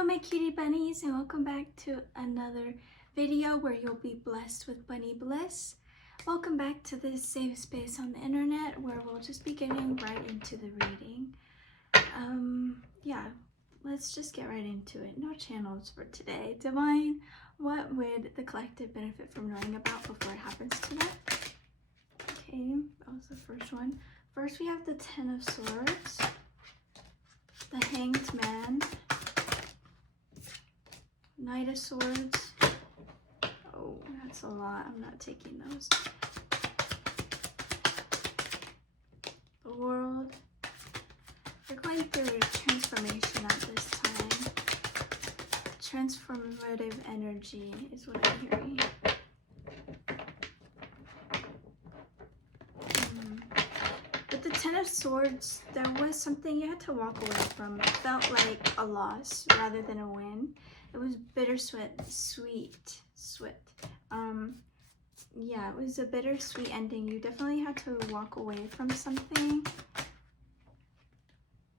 Hello my cutie bunnies, and welcome back to another video where you'll be blessed with bunny bliss. Welcome back to this safe space on the internet where we'll just be getting right into the reading. Yeah, let's just get right into it. No channels for today. Divine, what would the collective benefit from knowing about before it happens to them? Okay, that was the first one. First we have the Ten of Swords, the Hanged Man, Knight of Swords. Oh, that's a lot. I'm not taking those. The World. You're going through a transformation at this time. Transformative energy is what I'm hearing. With the Ten of Swords, there was something you had to walk away from. It felt like a loss rather than a win. It was bittersweet, sweet. Yeah, it was a bittersweet ending. You definitely had to walk away from something.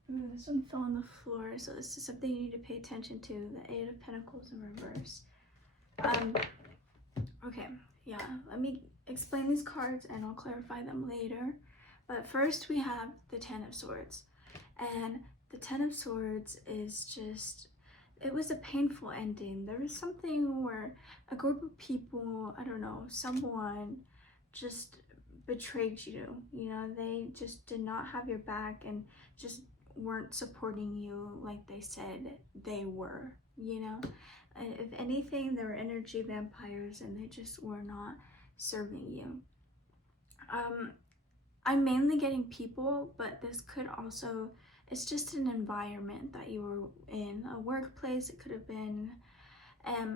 Ooh, this one fell on the floor, so this is something you need to pay attention to. The Eight of Pentacles in reverse. Okay, yeah, let me explain these cards and I'll clarify them later. But first we have the Ten of Swords. And the Ten of Swords is just, it was a painful ending. There was something where a group of people, I don't know, someone just betrayed you. You know, they just did not have your back and just weren't supporting you like they said they were, you know. And if anything, they were energy vampires and they just were not serving you. I'm mainly getting people, but this could also, it's just an environment that you were in, a workplace. It could have been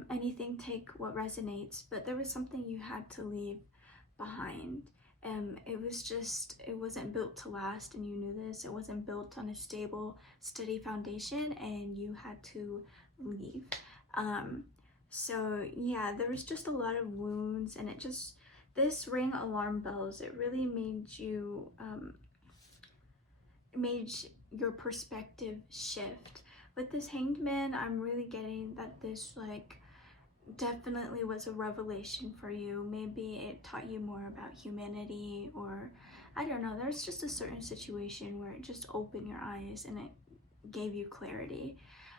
anything. Take what resonates, but there was something you had to leave behind. It was just, it wasn't built to last, and you knew this. It wasn't built on a stable, steady foundation, and you had to leave. So yeah, there was just a lot of wounds, and it just, this rang alarm bells. It really made you, made your perspective shift. With this Hanged Man, I'm really getting that this like definitely was a revelation for you. Maybe it taught you more about humanity, or I don't know, there's just a certain situation where it just opened your eyes and it gave you clarity.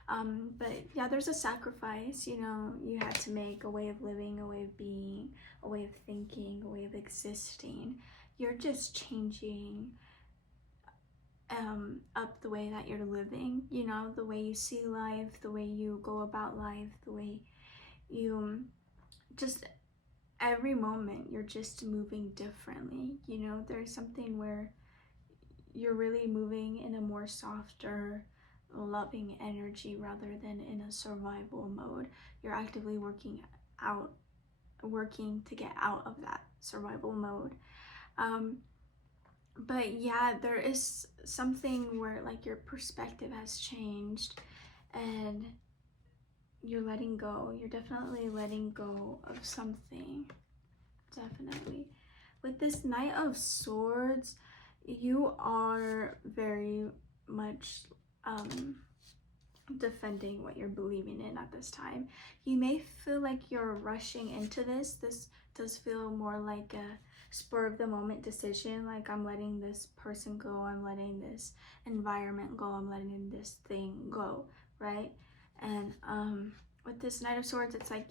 But yeah, there's a sacrifice, you know, you had to make, a way of living, a way of being, a way of thinking, a way of existing. You're just changing up the way that you're living, you know, the way you see life, the way you go about life, the way you just, every moment you're just moving differently. You know, there's something where you're really moving in a more softer, loving energy rather than in a survival mode. You're actively working to get out of that survival mode. But yeah, there is something where like your perspective has changed and you're letting go. You're definitely letting go of something. Definitely. With this Knight of Swords, you are very much defending what you're believing in at this time. You may feel like you're rushing into this. This does feel more like a spur of the moment decision, like I'm letting this person go, I'm letting this environment go, I'm letting this thing go, right? And with this Knight of Swords, it's like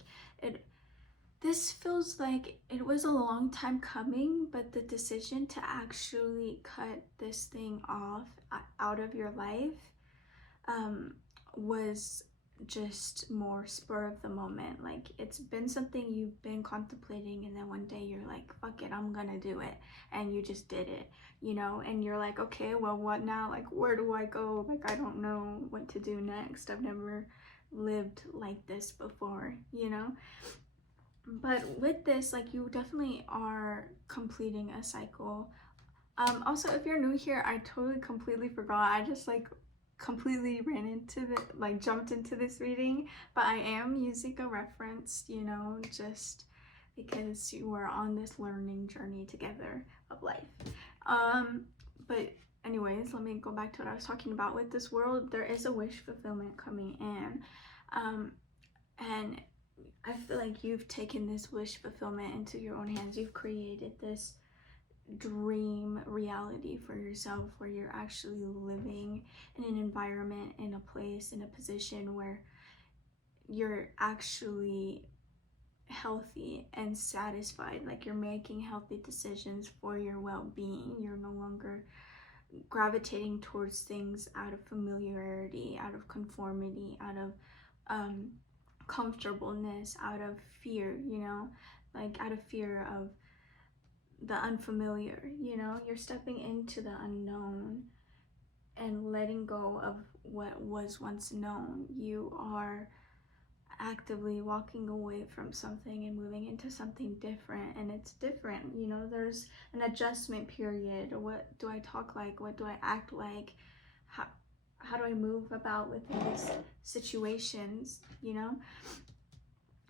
this feels like it was a long time coming, but the decision to actually cut this thing off out of your life was just more spur of the moment. Like, it's been something you've been contemplating, and then one day you're like, fuck it, I'm gonna do it, and you just did it, you know. And you're like, okay, well, what now? Like, where do I go? Like, I don't know what to do next. I've never lived like this before, you know. But with this, like, you definitely are completing a cycle. Also, if you're new here, I totally completely forgot. I just like completely ran into the, like, jumped into this reading, but I am using a reference, you know, just because you are on this learning journey together of life. But anyways, let me go back to what I was talking about. With this world, there is a wish fulfillment coming in. And I feel like you've taken this wish fulfillment into your own hands. You've created this dream reality for yourself where you're actually living in an environment, in a place, in a position where you're actually healthy and satisfied. Like, you're making healthy decisions for your well-being. You're no longer gravitating towards things out of familiarity, out of conformity, out of comfortableness, out of fear, you know, like out of fear of the unfamiliar. You know, you're stepping into the unknown and letting go of what was once known. You are actively walking away from something and moving into something different, and it's different. You know, there's an adjustment period. What do I talk like? What do I act like? How do I move about within these situations, you know?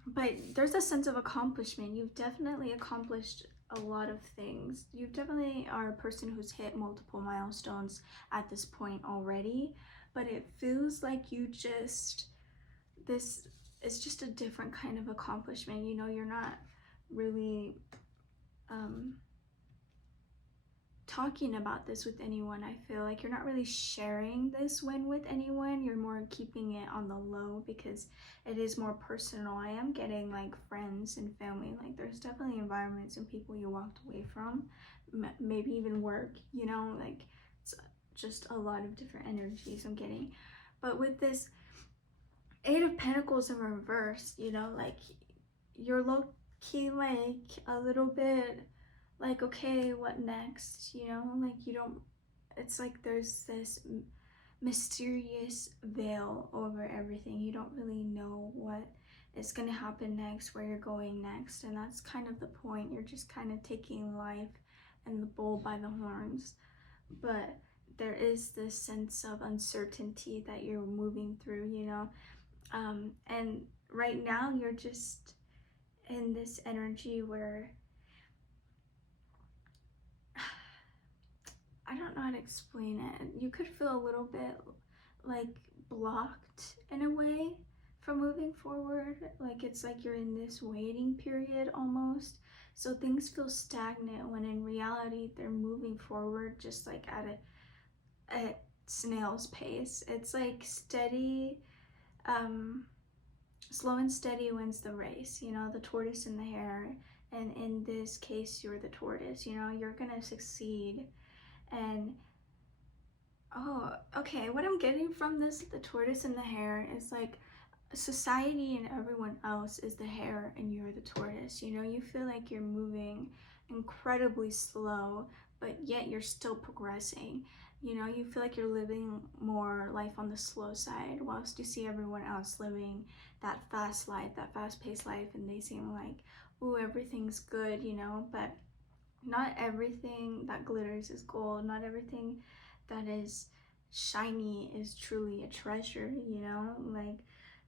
But there's a sense of accomplishment. You've definitely accomplished a lot of things. You definitely are a person who's hit multiple milestones at this point already, but it feels like this is just a different kind of accomplishment. You know, you're not really talking about this with anyone. I feel like you're not really sharing this win with anyone. You're more keeping it on the low because it is more personal. I am getting like friends and family. Like, there's definitely environments and people you walked away from, maybe even work, you know, like it's just a lot of different energies I'm getting. But with this Eight of Pentacles in reverse, you know, like you're low-key like a little bit like, okay, what next? You know, like you don't, it's like there's this mysterious veil over everything. You don't really know what is going to happen next, where you're going next. And that's kind of the point. You're just kind of taking life and the bull by the horns. But there is this sense of uncertainty that you're moving through, you know. And right now you're just in this energy where I don't know how to explain it. You could feel a little bit like blocked in a way from moving forward. Like it's like you're in this waiting period almost. So things feel stagnant when in reality they're moving forward just like at a snail's pace. It's like steady, slow and steady wins the race, you know, the tortoise and the hare. And in this case, you're the tortoise, you know, you're gonna succeed. And oh, okay, what I'm getting from this, the tortoise and the hare, is like society and everyone else is the hare and you're the tortoise. You know, you feel like you're moving incredibly slow, but yet you're still progressing. You know, you feel like you're living more life on the slow side, whilst you see everyone else living that fast life, that fast-paced life, and they seem like, ooh, everything's good, you know, but not everything that glitters is gold. Not everything that is shiny is truly a treasure, you know? Like,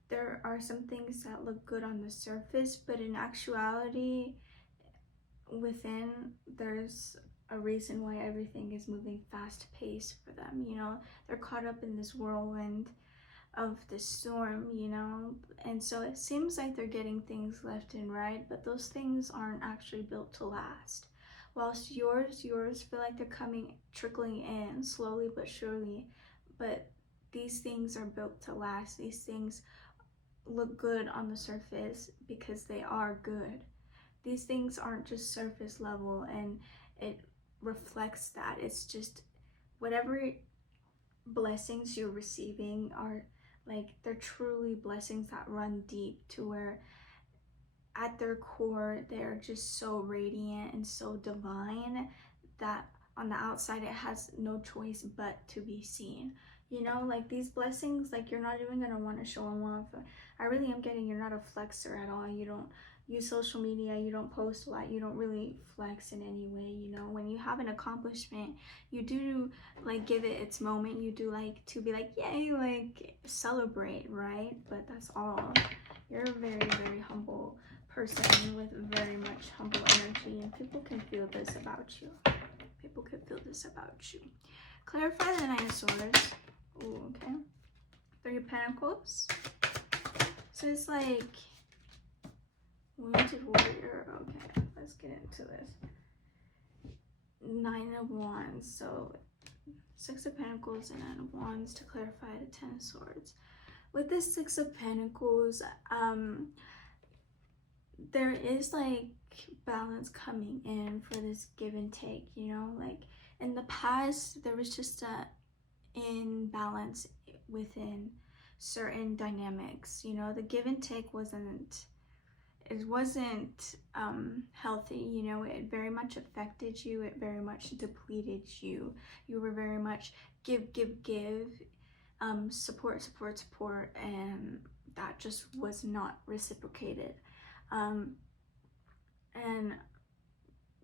there are some things that look good on the surface, but in actuality, within, there's a reason why everything is moving fast paced for them, you know? They're caught up in this whirlwind of the storm, you know? And so it seems like they're getting things left and right, but those things aren't actually built to last. Whilst yours feel like they're trickling in slowly but surely, but these things are built to last. These things look good on the surface because they are good. These things aren't just surface level, and it reflects that. It's just whatever blessings you're receiving are like, they're truly blessings that run deep, to where at their core, they're just so radiant and so divine that on the outside, it has no choice but to be seen. You know, like these blessings, like you're not even gonna want to show them off. I really am getting, you're not a flexer at all. You don't use social media, you don't post a lot, you don't really flex in any way. You know, when you have an accomplishment, you do like give it its moment. You do like to be like, yay, like celebrate, right? But that's all. You're a very, very humble person with very much humble energy, and people can feel this about you. People can feel this about you. Clarify the Nine of Swords. Ooh, okay. Three of Pentacles. So it's like Wounded Warrior. Okay, let's get into this. 9 of Wands. So 6 of Pentacles and 9 of Wands to clarify the 10 of Swords. With this 6 of Pentacles, there is like balance coming in for this give and take, you know, like in the past there was just a imbalance within certain dynamics, you know, the give and take wasn't healthy, you know, it very much affected you, it very much depleted you, you were very much give, support, and that just was not reciprocated. And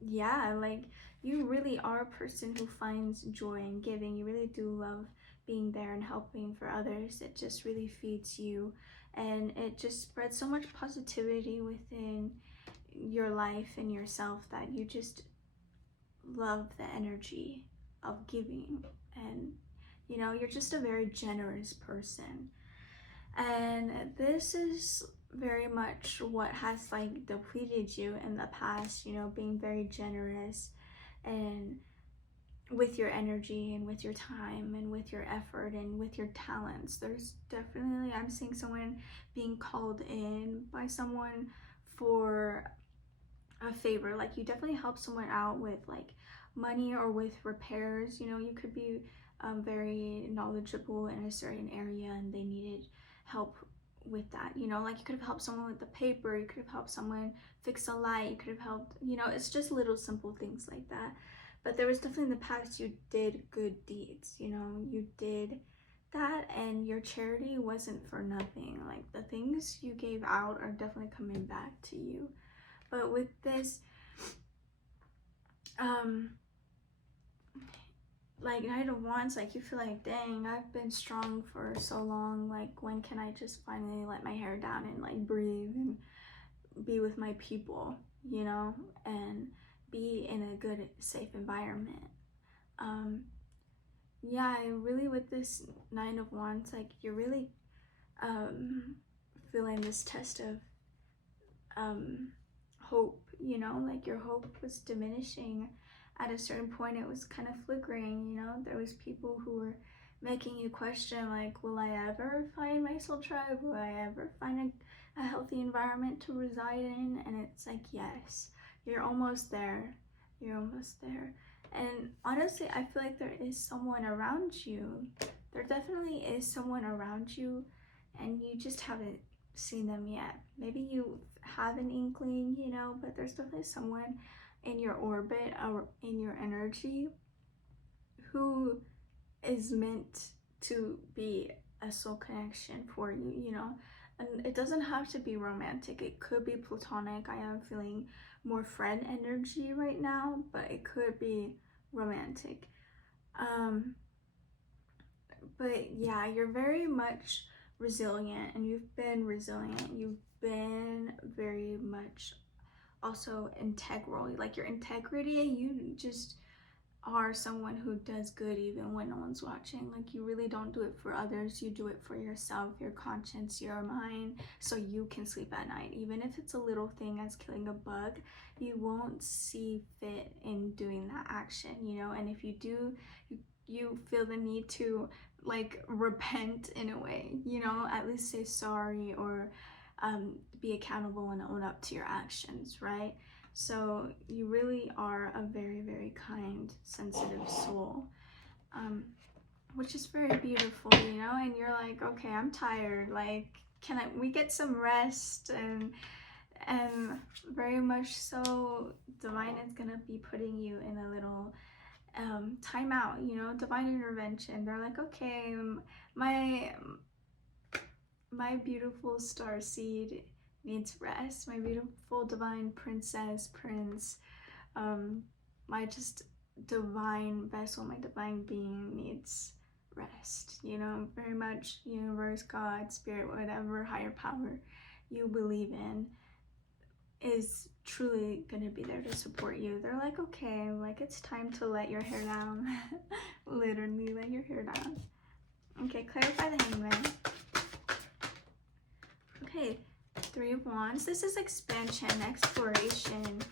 yeah, like you really are a person who finds joy in giving. You really do love being there and helping for others. It just really feeds you, and it just spreads so much positivity within your life and yourself that you just love the energy of giving. And you know, you're just a very generous person, and this is very much what has like depleted you in the past, you know, being very generous and with your energy and with your time and with your effort and with your talents. There's definitely, I'm seeing someone being called in by someone for a favor. Like you definitely help someone out with like money or with repairs. You know, you could be very knowledgeable in a certain area and they needed help with that, you know, like you could have helped someone with the paper, you could have helped someone fix a light, you could have helped, you know, it's just little simple things like that. But there was definitely in the past you did good deeds, you know, you did that, and your charity wasn't for nothing. Like the things you gave out are definitely coming back to you. But with this like Knight of Wands, like you feel like, dang, I've been strong for so long, like when can I just finally let my hair down and like breathe and be with my people, you know, and be in a good safe environment. Yeah, I really, with this 9 of Wands, like you're really feeling this test of hope, you know, like your hope was diminishing. At a certain point it was kind of flickering, you know, there was people who were making you question, like, will I ever find my soul tribe, will I ever find a healthy environment to reside in? And it's like, yes, you're almost there, you're almost there. And honestly, I feel like there is someone around you, there definitely is someone around you, and you just haven't seen them yet. Maybe you have an inkling, you know, but there's definitely someone in your orbit or in your energy who is meant to be a soul connection for you, you know. And it doesn't have to be romantic, it could be platonic. I am feeling more friend energy right now, but it could be romantic. But yeah, you're very much resilient, and you've been resilient, you've been very much also integral, like your integrity, you just are someone who does good even when no one's watching. Like you really don't do it for others, you do it for yourself, your conscience, your mind, so you can sleep at night. Even if it's a little thing as killing a bug, you won't see fit in doing that action, you know. And if you do, you feel the need to like repent in a way, you know, at least say sorry or be accountable and own up to your actions, right? So you really are a very, very kind, sensitive soul, which is very beautiful, you know. And you're like, okay, I'm tired, like we get some rest? And very much so divine is gonna be putting you in a little timeout, you know, divine intervention. They're like, okay, my beautiful star seed needs rest. My beautiful divine princess, prince, my just divine vessel, my divine being needs rest. You know, very much universe, God, spirit, whatever higher power you believe in is truly gonna be there to support you. They're like, okay, like it's time to let your hair down. Literally let your hair down. Okay, clarify the Hangman. Okay, Three of Wands. This is expansion, exploration.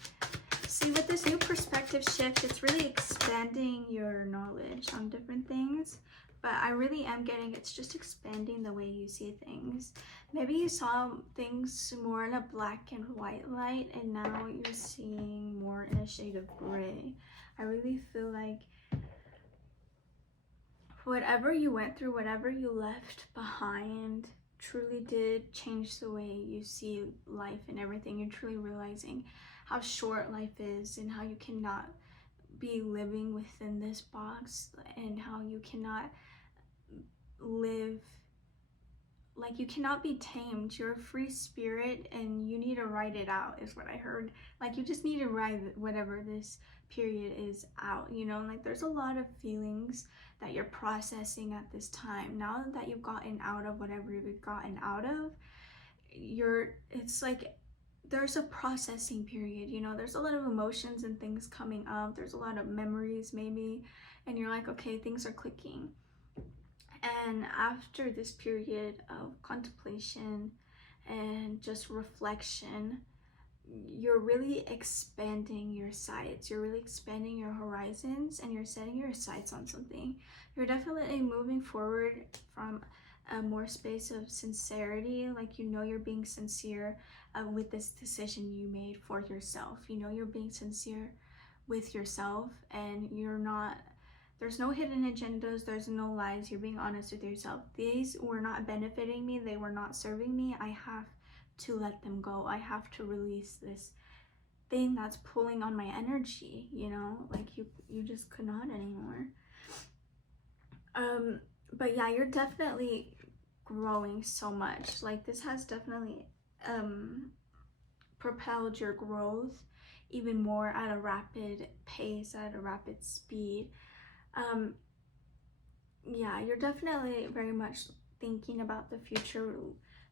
See, with this new perspective shift, it's really expanding your knowledge on different things. But I really am getting it's just expanding the way you see things. Maybe you saw things more in a black and white light, and now you're seeing more in a shade of gray. I really feel like whatever you went through, whatever you left behind, truly did change the way you see life and everything. You're truly realizing how short life is and how you cannot be living within this box, and how you cannot live, like, you cannot be tamed. You're a free spirit and you need to write it out, is what I heard. Like, you just need to write whatever this period is out, you know. Like, there's a lot of feelings that you're processing at this time. Now that you've gotten out of whatever you've gotten out of, it's like there's a processing period, you know. There's a lot of emotions and things coming up. There's a lot of memories maybe, and you're like, okay, things are clicking. And after this period of contemplation and just reflection, you're really expanding your sights. You're really expanding your horizons, and you're setting your sights on something. You're definitely moving forward from a more space of sincerity. Like, you know, you're being sincere with this decision you made for yourself. You know, you're being sincere with yourself, and there's no hidden agendas, there's no lies. You're being honest with yourself. These were not benefiting me, they were not serving me. I have to let them go. I have to release this thing that's pulling on my energy, you know. Like, you just could not anymore. But yeah, you're definitely growing so much. Like, this has definitely propelled your growth even more at a rapid pace, at a rapid speed. Yeah, you're definitely very much thinking about the future,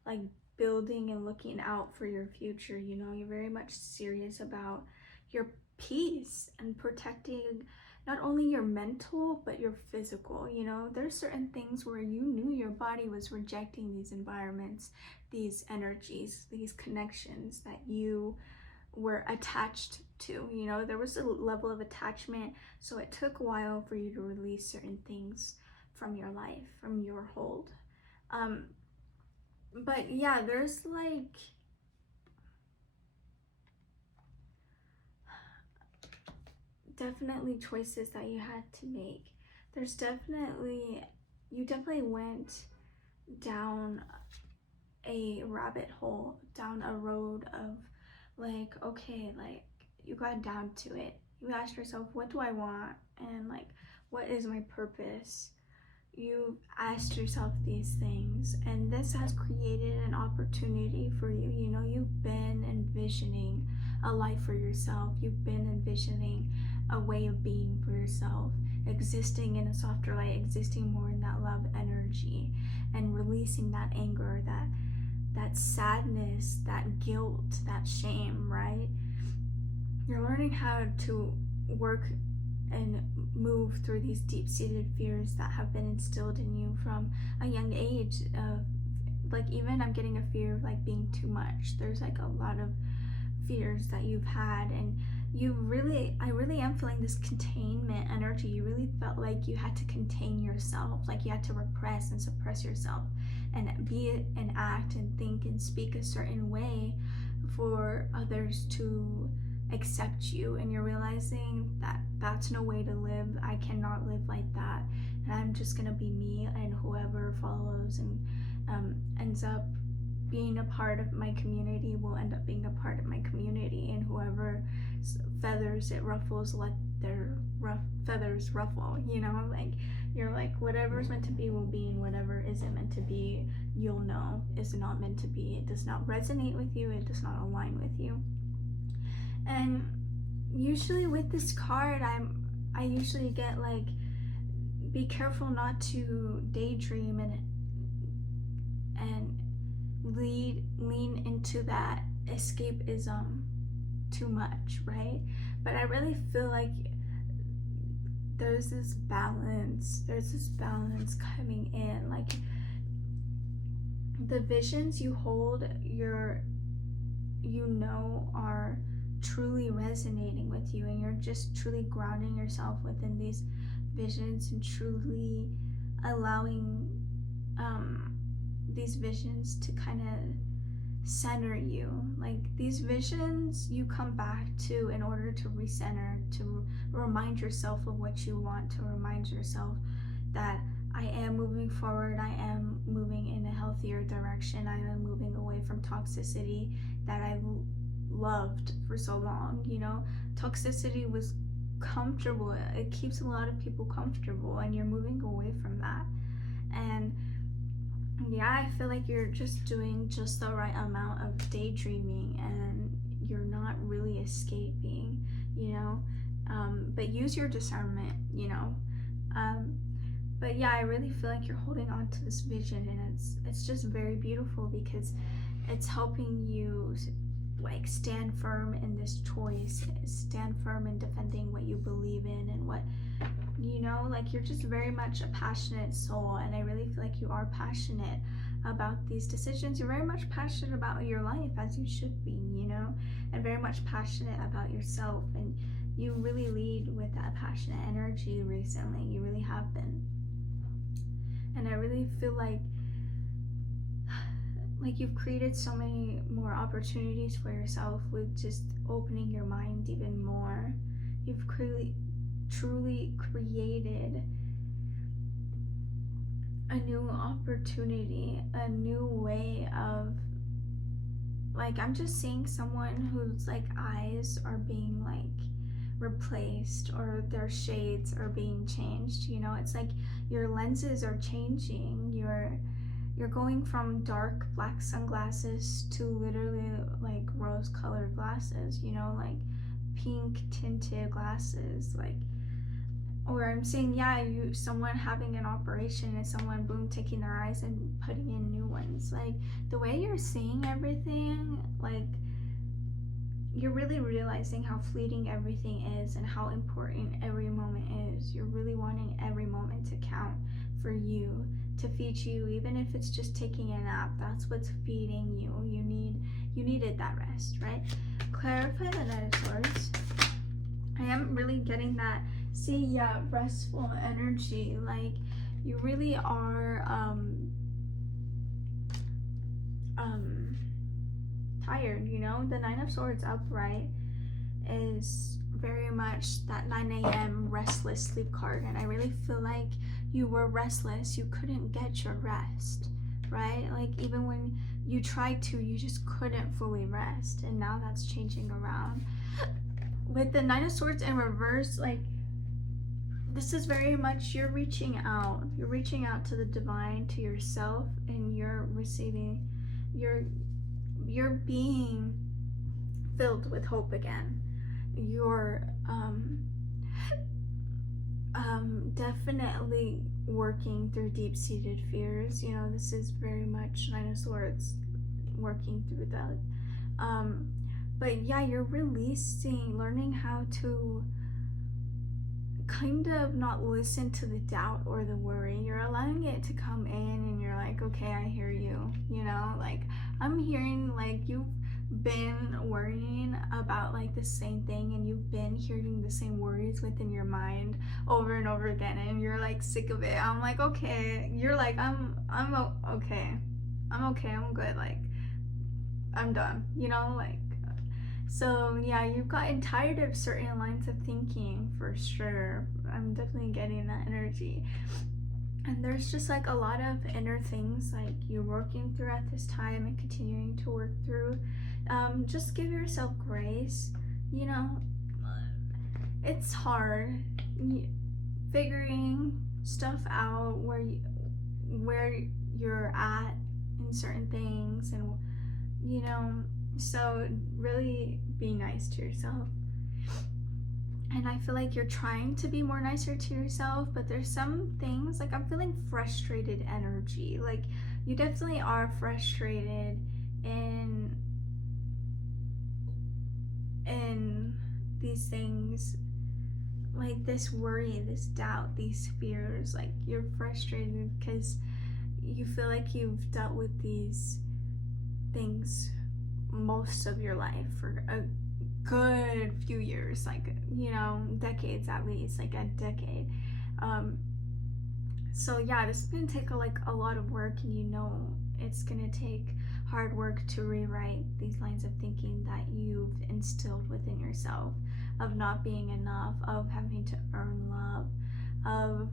like building and looking out for your future, you know. You're very much serious about your peace and protecting not only your mental but your physical, you know. There's certain things where you knew your body was rejecting these environments, these energies, these connections that you were attached to, you know. There was a level of attachment, so it took a while for you to release certain things from your life, from your hold. But yeah, there's like definitely choices that you had to make. You definitely went down a rabbit hole, down a road of like, okay, like, you got down to it. You asked yourself, what do I want? And like, what is my purpose? You asked yourself these things, and this has created an opportunity for you. You know, you've been envisioning a life for yourself. You've been envisioning a way of being for yourself, existing in a softer light, existing more in that love energy, and releasing that anger, that sadness, that guilt, that shame, right? You're learning how to work and move through these deep-seated fears that have been instilled in you from a young age. Like, even I'm getting a fear of like being too much. There's like a lot of fears that you've had, and I really am feeling this containment energy. You really felt like you had to contain yourself, like you had to repress and suppress yourself and be and act and think and speak a certain way for others to accept you. And you're realizing that that's no way to live. I cannot live like that, and I'm just gonna be me, and whoever follows and ends up being a part of my community will end up being a part of my community, and whoever feathers it ruffles, let their feathers ruffle, you know. Like, you're like, whatever's meant to be will be, and whatever isn't meant to be, you'll know is not meant to be. It does not resonate with you, it does not align with you. And usually with this card, I usually get like, be careful not to daydream and lean into that escapism too much, right? But I really feel like there's this balance coming in. Like, the visions you hold, are truly resonating with you, and you're just truly grounding yourself within these visions and truly allowing these visions to kind of center you. Like, these visions you come back to in order to recenter, to remind yourself of what you want, to remind yourself that I am moving forward, I am moving in a healthier direction, I am moving away from toxicity that I've loved for so long. Toxicity was comfortable, it keeps a lot of people comfortable, and you're moving away from that. And I feel like you're just doing just the right amount of daydreaming, and you're not really escaping, but use your discernment. But I really feel like you're holding on to this vision, and it's just very beautiful, because it's helping you like stand firm in this choice, stand firm in defending what you believe in, and what like, you're just very much a passionate soul, and I really feel like you are passionate about these decisions. You're very much passionate about your life, as you should be, and very much passionate about yourself, and you really lead with that passionate energy recently. You really have been. And I really feel like you've created so many more opportunities for yourself with just opening your mind even more. You've truly created a new opportunity, a new way of, like, I'm just seeing someone whose like eyes are being like replaced, or their shades are being changed. It's like your lenses are changing. You're going from dark black sunglasses to literally like rose colored glasses, like pink tinted glasses, like. Or I'm saying, someone having an operation, and someone boom taking their eyes and putting in new ones. Like, the way you're seeing everything, like, you're really realizing how fleeting everything is and how important every moment is. You're really wanting every moment to count for you, to feed you, even if it's just taking a nap. That's what's feeding you. You needed that rest, right? Clarify the Knight of Swords. I am really getting that. See, restful energy. Like, you really are tired. The Nine of Swords upright is very much that 9 a.m. restless sleep card, and I really feel like you were restless. You couldn't get your rest, right? Like, even when you tried to, you just couldn't fully rest, and now that's changing around. With the Nine of Swords in reverse, like, this is very much you're reaching out. You're reaching out to the divine, to yourself, and you're receiving. You're being filled with hope again. You're definitely working through deep-seated fears. This is very much Nine of Swords, working through that. But you're releasing, learning how to kind of not listen to the doubt or the worry. You're allowing it to come in, and you're like, okay, I hear you. Like, I'm hearing, like, you've been worrying about like the same thing, and you've been hearing the same worries within your mind over and over again, and you're like sick of it. I'm like, okay. You're like, I'm okay. I'm good. Like, I'm done. Like. So you've gotten tired of certain lines of thinking, for sure. I'm definitely getting that energy. And there's just like a lot of inner things like you're working through at this time and continuing to work through. Just give yourself grace. It's hard figuring stuff out, where you're at in certain things, and so really be nice to yourself. And I feel like you're trying to be more nicer to yourself, but there's some things, like, I'm feeling frustrated energy. Like, you definitely are frustrated in these things, like this worry, this doubt, these fears. Like, you're frustrated because you feel like you've dealt with these things most of your life for a good few years, like, you know, decades at least, like a decade. So yeah, this is gonna take a lot of work, and you know it's gonna take hard work to rewrite these lines of thinking that you've instilled within yourself, of not being enough, of having to earn love, of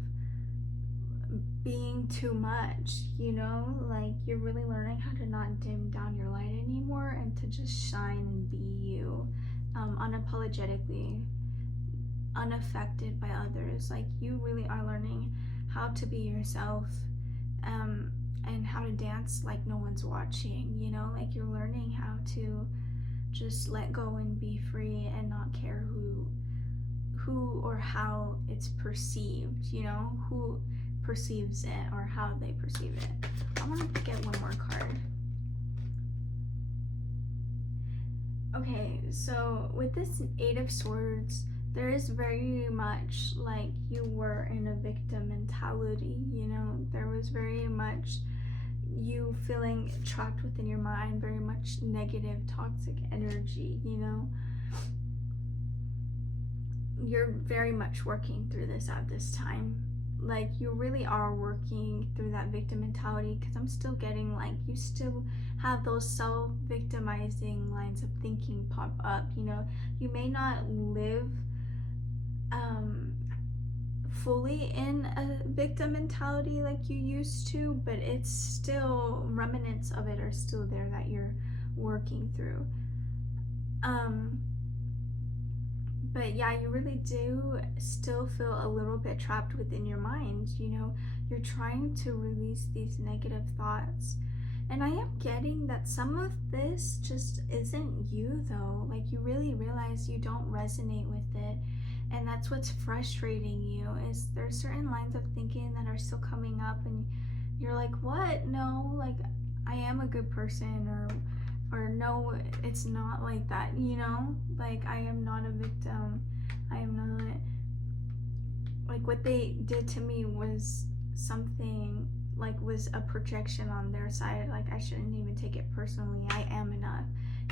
being too much, you know? Like, you're really learning how to not dim down your light anymore and to just shine and be you, unapologetically, unaffected by others. Like, you really are learning how to be yourself, and how to dance like no one's watching, you know? Like, you're learning how to just let go and be free and not care who or how it's perceived, you know? Who perceives it or how they perceive it. I want to get one more card. Okay, so with this Eight of Swords, there is very much like you were in a victim mentality, you know? There was very much you feeling trapped within your mind, very much negative, toxic energy, you know? You're very much working through this at this time. Like, you really are working through that victim mentality, because I'm still getting like you still have those self-victimizing lines of thinking pop up, you know? You may not live fully in a victim mentality like you used to, but it's still, remnants of it are still there that you're working through. But yeah, you really do still feel a little bit trapped within your mind, you know? You're trying to release these negative thoughts. And I am getting that some of this just isn't you, though. Like, you really realize you don't resonate with it. And that's what's frustrating you, is there's certain lines of thinking that are still coming up, and you're like, what? No, like, I am a good person, or no, it's not like that, you know? Like, I am not a victim. I am not, like, what they did to me was something, like, was a projection on their side. Like, I shouldn't even take it personally. I am enough,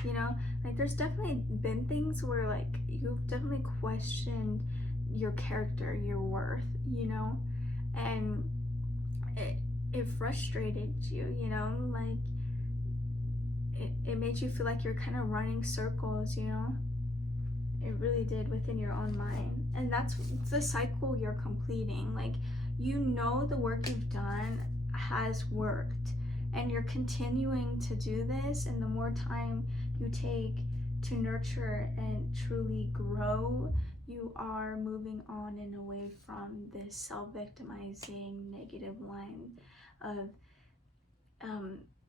you know? Like, there's definitely been things where, like, you've definitely questioned your character, your worth, you know? And it frustrated you, you know? Like, it made you feel like you're kind of running circles, you know? It really did, within your own mind. And that's the cycle you're completing. Like, you know the work you've done has worked, and you're continuing to do this, and the more time you take to nurture and truly grow, you are moving on and away from this self-victimizing negative line of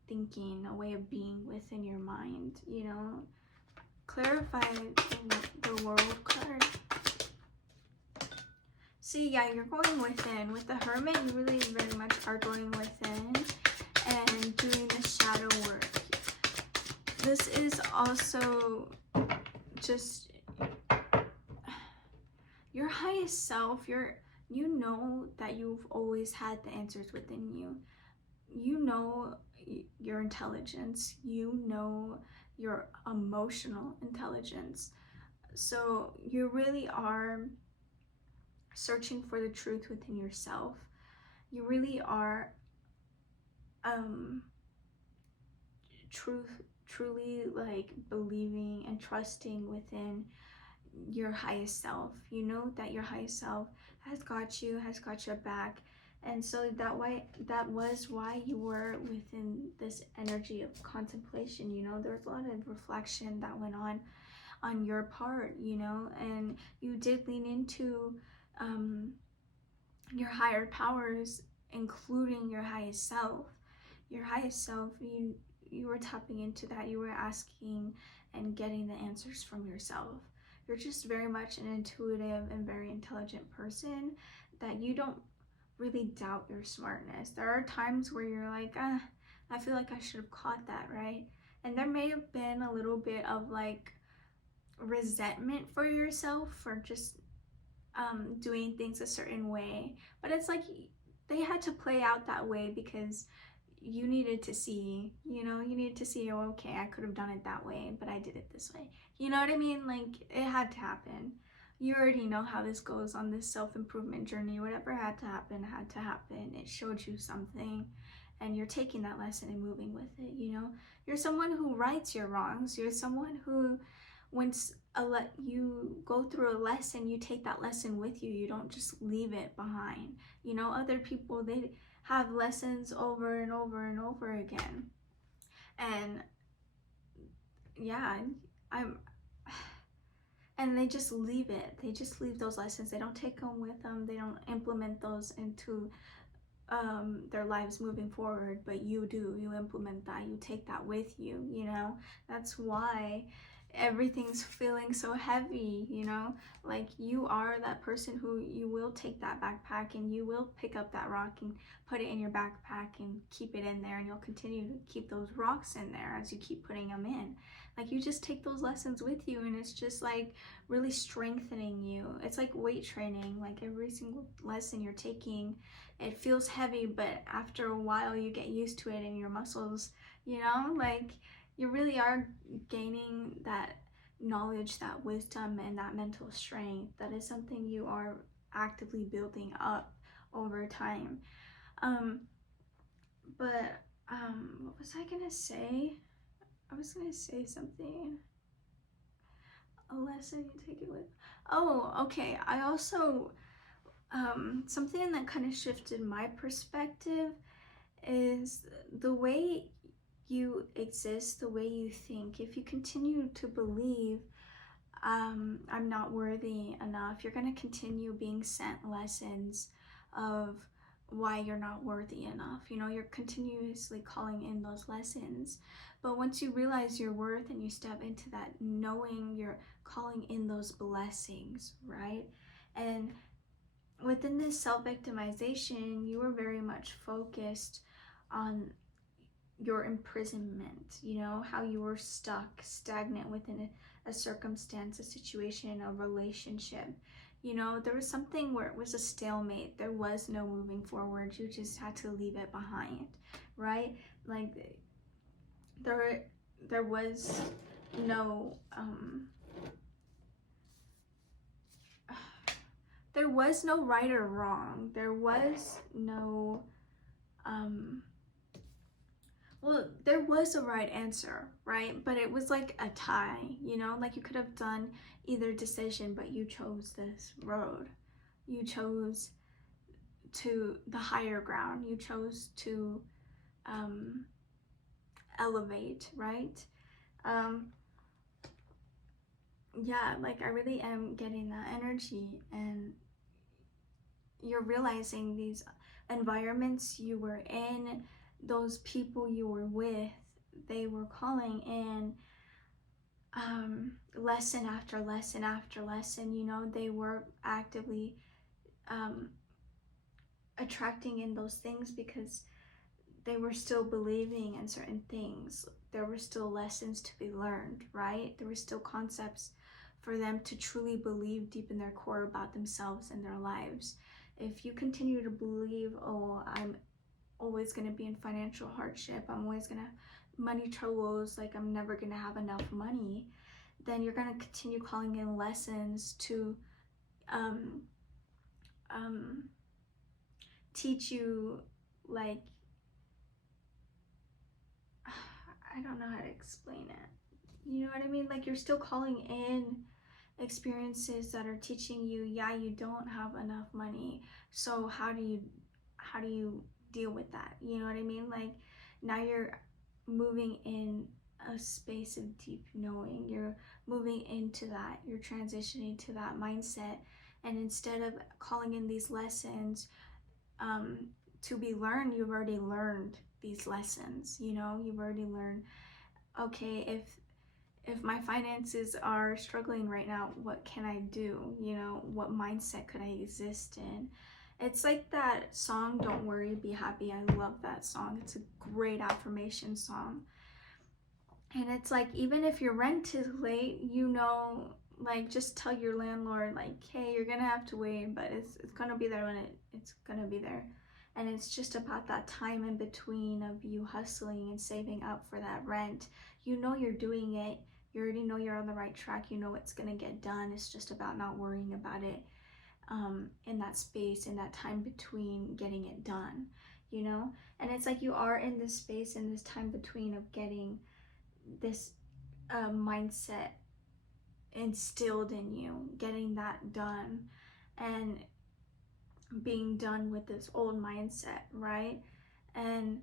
thinking, a way of being within your mind, you know? Clarify the world card. See, yeah, you're going within. With the Hermit, you really very much are going within and doing the shadow work. This is also just your highest self. You know that you've always had the answers within you. You know your intelligence. You know your emotional intelligence. So you really are searching for the truth within yourself. You really are truly like believing and trusting within your highest self. You know that your highest self has got you, has got your back. And so that was why you were within this energy of contemplation, you know? There was a lot of reflection that went on your part, you know, and you did lean into your higher powers, including your highest self. Your highest self, you were tapping into that. You were asking and getting the answers from yourself. You're just very much an intuitive and very intelligent person, that you don't really doubt your smartness. There are times where you're like, I feel like I should have caught that, right? And there may have been a little bit of like resentment for yourself for just doing things a certain way, but it's like they had to play out that way because you needed to see, you know, you needed to see, oh, okay, I could have done it that way, but I did it this way. You know what I mean? Like, it had to happen. You already know how this goes on this self-improvement journey. Whatever had to happen, had to happen. It showed you something, and you're taking that lesson and moving with it, you know? You're someone who rights your wrongs. You're someone who, once you go through a lesson, you take that lesson with you. You don't just leave it behind. You know, other people, they have lessons over and over and over again. And yeah, I'm and they just leave it. They just leave those lessons. They don't take them with them. They don't implement those into their lives moving forward, but you do. You implement that. You take that with you, you know? That's why everything's feeling so heavy, you know? Like, you are that person who, you will take that backpack and you will pick up that rock and put it in your backpack and keep it in there, and you'll continue to keep those rocks in there as you keep putting them in. Like, you just take those lessons with you, and it's just like really strengthening you. It's like weight training. Like, every single lesson you're taking, it feels heavy, but after a while you get used to it and your muscles, you know, like, you really are gaining that knowledge, that wisdom, and that mental strength. That is something you are actively building up over time. What was I gonna say? I was gonna say something. A lesson you take it with. Oh, okay. I also, something that kind of shifted my perspective is the way you exist, the way you think. If you continue to believe, I'm not worthy enough, you're going to continue being sent lessons of why you're not worthy enough. You know, you're continuously calling in those lessons. But once you realize your worth and you step into that knowing, you're calling in those blessings, right? And within this self-victimization, you were very much focused on your imprisonment, you know, how you were stuck, stagnant within a circumstance, a situation, a relationship. You know, there was something where it was a stalemate. There was no moving forward. You just had to leave it behind, right? Like, there was no there was no right or wrong. There was no well, there was a right answer, right? But it was like a tie, you know? Like, you could have done either decision, but you chose this road. You chose to the higher ground. You chose to elevate, right? Yeah, like, I really am getting that energy, and you're realizing these environments you were in, those people you were with, they were calling in lesson after lesson after lesson. You know, they were actively attracting in those things because they were still believing in certain things. There were still lessons to be learned, right? There were still concepts for them to truly believe deep in their core about themselves and their lives. If you continue to believe, oh, I'm always going to be in financial hardship, I'm always going to money troubles, like, I'm never going to have enough money, then you're going to continue calling in lessons to teach you, like, I don't know how to explain it. You know what I mean? Like, you're still calling in experiences that are teaching you, yeah, you don't have enough money, so how do you deal with that? You know what I mean? Like, now you're moving in a space of deep knowing. You're moving into that. You're transitioning to that mindset. And instead of calling in these lessons to be learned, you've already learned these lessons. You know, you've already learned, okay, if my finances are struggling right now, what can I do? You know, what mindset could I exist in? It's like that song, Don't Worry, Be Happy. I love that song. It's a great affirmation song. And it's like, even if your rent is late, you know, like, just tell your landlord, like, hey, you're gonna have to wait, but it's gonna be there when it's gonna be there. and it's just about that time in between of you hustling and saving up for that rent. You know you're doing it, you already know you're on the right track, you know it's gonna get done. It's just about not worrying about it in that space, in that time between getting it done, you know. And it's like you are in this space, in this time between of getting this mindset instilled in you, getting that done, and being done with this old mindset, right? And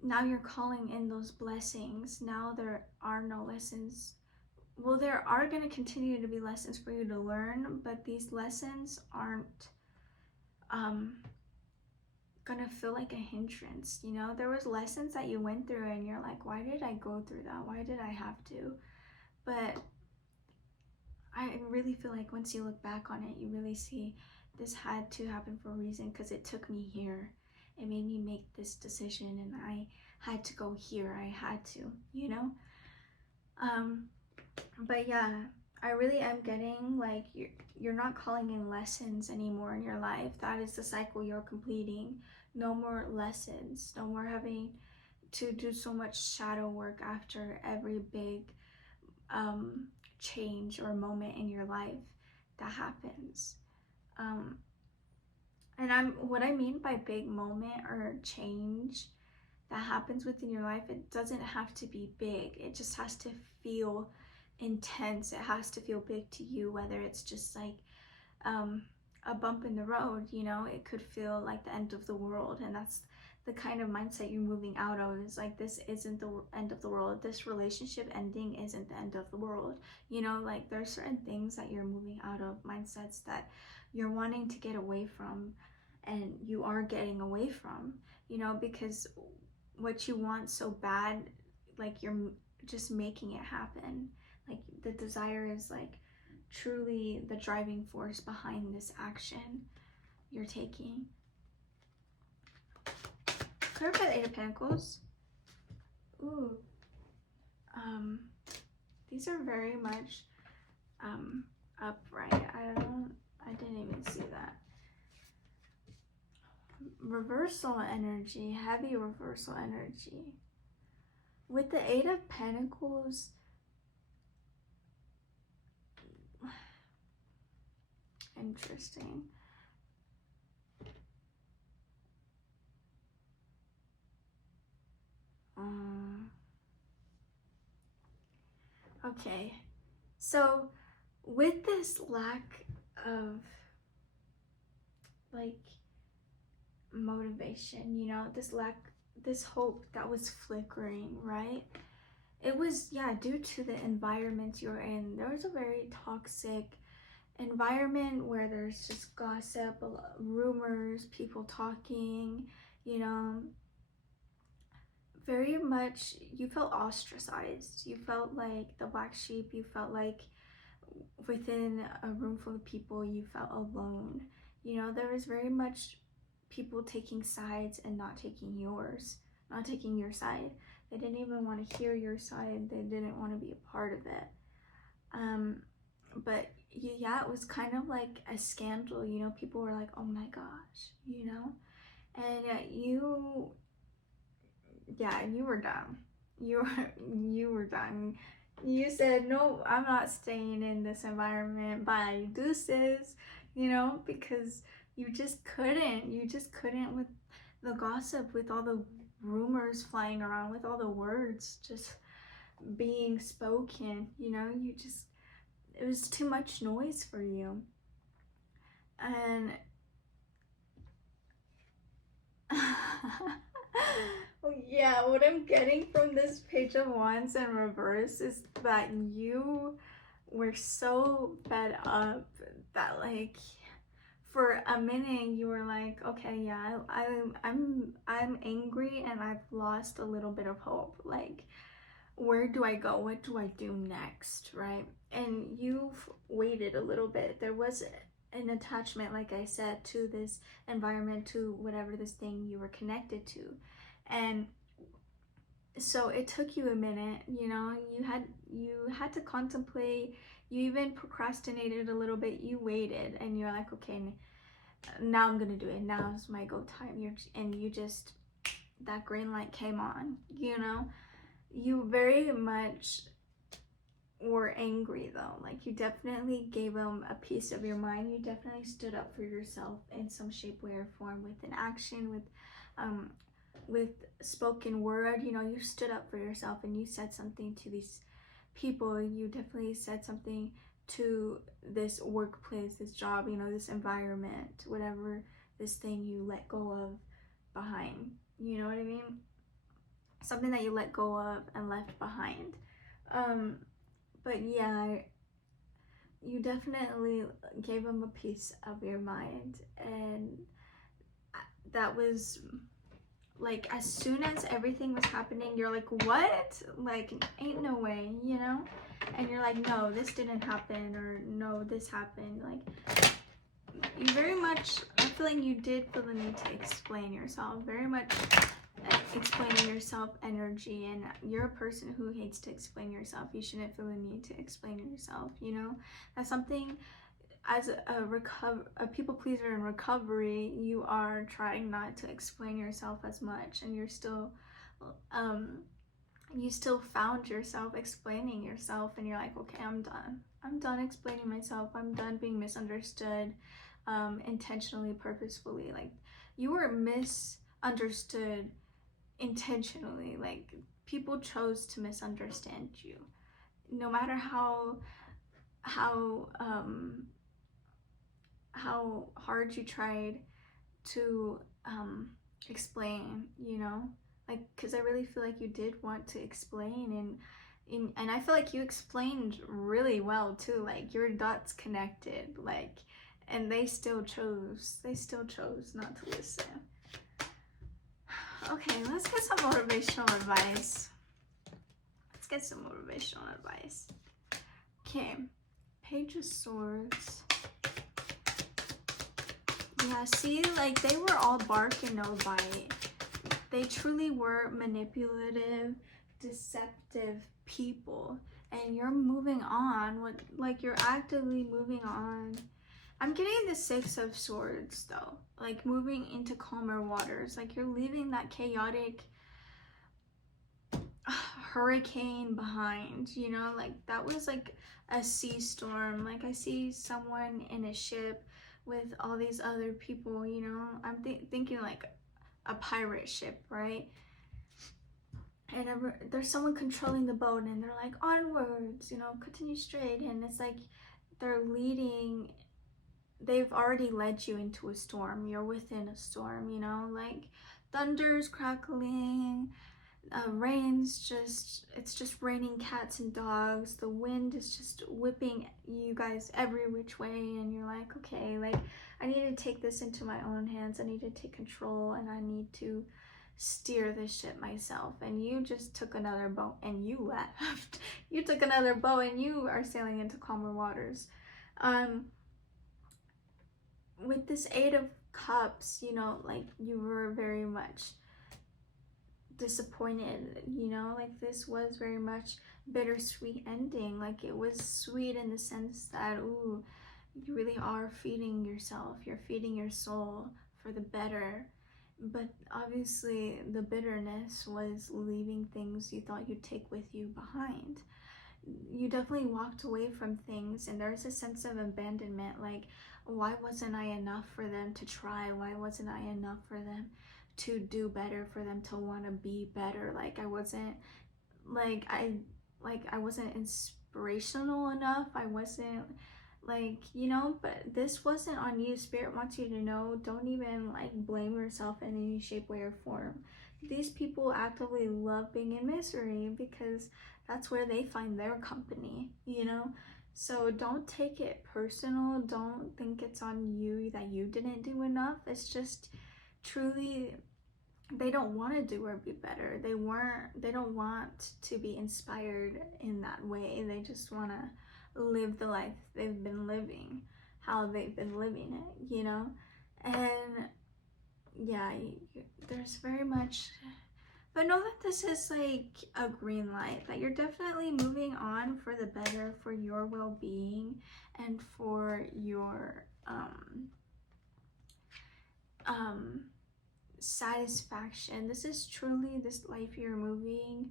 now you're calling in those blessings. Now there are no lessons. Well, there are going to continue to be lessons for you to learn, but these lessons aren't gonna feel like a hindrance. You know, there was lessons that you went through and you're like, why did I go through that? Why did I have to? But I really feel like once you look back on it, you really see this had to happen for a reason, because it took me here. It made me make this decision, and I had to go here. I had to, you know? But yeah, I really am getting like you're not calling in lessons anymore in your life. That is the cycle you're completing. No more lessons. No more having to do so much shadow work after every big change or moment in your life that happens. And what I mean by big moment or change that happens within your life, it doesn't have to be big. It just has to feel intense. It has to feel big to you, whether it's just like a bump in the road, you know. It could feel like the end of the world, and that's the kind of mindset you're moving out of. Is like, this isn't the end of the world. This relationship ending isn't the end of the world, you know. Like, there's certain things that you're moving out of, mindsets that you're wanting to get away from, and you are getting away from, you know, because what you want so bad, like, you're just making it happen. Like, the desire is like truly the driving force behind this action you're taking. Clarify the Eight of Pentacles. Ooh. These are very much upright. I didn't even see that. Reversal energy, heavy reversal energy. With the Eight of Pentacles, interesting. Okay, so with this lack of like motivation, you know, this hope that was flickering, right? It was, yeah, due to the environment you're in. There was a very toxic environment where there's just gossip, rumors, people talking, you know. Very much, you felt ostracized. You felt like the black sheep. You felt like within a room full of people, you felt alone. You know, there was very much people taking sides and not taking yours, not taking your side. They didn't even want to hear your side. They didn't want to be a part of it. But yeah, it was kind of like a scandal, you know. People were like, oh my gosh, you know. And you were done. You were done. You said, no, I'm not staying in this environment. Bye, deuces, you know, because you just couldn't with the gossip, with all the rumors flying around, with all the words just being spoken, you know. It was too much noise for you. And yeah, what I'm getting from this Page of Wands in reverse is that you were so fed up that, like, for a minute you were like, okay, yeah, I'm angry and I've lost a little bit of hope. Like, where do I go? What do I do next, right? And you've waited a little bit. There was an attachment, like I said, to this environment, to whatever this thing you were connected to. And so it took you a minute, you know. You had to contemplate. You even procrastinated a little bit. You waited, and you're like, okay, now I'm gonna do it, now is my go time. You just, that green light came on, you know. You very much were angry though, like you definitely gave them a piece of your mind. You definitely stood up for yourself in some shape, way, or form, with an action, with spoken word. You know, you stood up for yourself and you said something to these people. You definitely said something to this workplace, this job, you know, this environment, whatever this thing you let go of behind, you know what I mean? Something that you let go of and left behind. But yeah, you definitely gave them a piece of your mind, and that was like, as soon as everything was happening, you're like, what? Like, ain't no way, you know? And you're like, no, this didn't happen, or no, this happened. Like, you very much, I feel like you did feel the need to explain yourself, very much explaining yourself energy. And you're a person who hates to explain yourself. You shouldn't feel the need to explain yourself, you know? That's something, as a people pleaser in recovery, you are trying not to explain yourself as much, and you're still you still found yourself explaining yourself, and you're like, okay, I'm done explaining myself. I'm done being misunderstood, intentionally, purposefully. Like, you were misunderstood intentionally. Like, people chose to misunderstand you, no matter how hard you tried to explain, you know, like, because I really feel like you did want to explain, and I feel like you explained really well too. Like, your dots connected, like, and they still chose not to listen. Okay, let's get some motivational advice. Okay, Page of Swords. Yeah, see, like, they were all bark and no bite. They truly were manipulative, deceptive people, and you're moving on. Like, you're actively moving on. I'm getting the Six of Swords though, like, moving into calmer waters. Like, you're leaving that chaotic hurricane behind, you know. Like, that was like a sea storm. Like, I see someone in a ship with all these other people, you know. I'm thinking like a pirate ship, right? And there's someone controlling the boat, and they're like, onwards, you know, continue straight. And it's like they've already led you into a storm. You're within a storm, you know, like thunder's crackling, it's just raining cats and dogs. The wind is just whipping you guys every which way, and you're like, okay, like, I need to take this into my own hands. I need to take control, and I need to steer this ship myself. And you just took another boat and you left. You took another boat and you are sailing into calmer waters. With this Eight of Cups, you know, like, you were very much disappointed, you know, like, this was very much bittersweet ending. Like, it was sweet in the sense that, ooh, you really are feeding yourself, you're feeding your soul for the better. But obviously the bitterness was leaving things you thought you'd take with you behind. You definitely walked away from things, and there's a sense of abandonment. Like, why wasn't I enough for them to try? Why wasn't I enough for them to do better, for them to want to be better? Like, I wasn't inspirational enough. I wasn't, like, you know. But this wasn't on you. Spirit wants you to know, don't even, like, blame yourself in any shape, way, or form. These people actively love being in misery because that's where they find their company, you know. So don't take it personal. Don't think it's on you that you didn't do enough. It's just truly, they don't want to do or be better. They don't want to be inspired in that way. They just want to live the life they've been living, how they've been living it, you know. And yeah, there's very much, but know that this is like a green light, that you're definitely moving on for the better, for your well-being, and for your satisfaction. This is truly, this life you're moving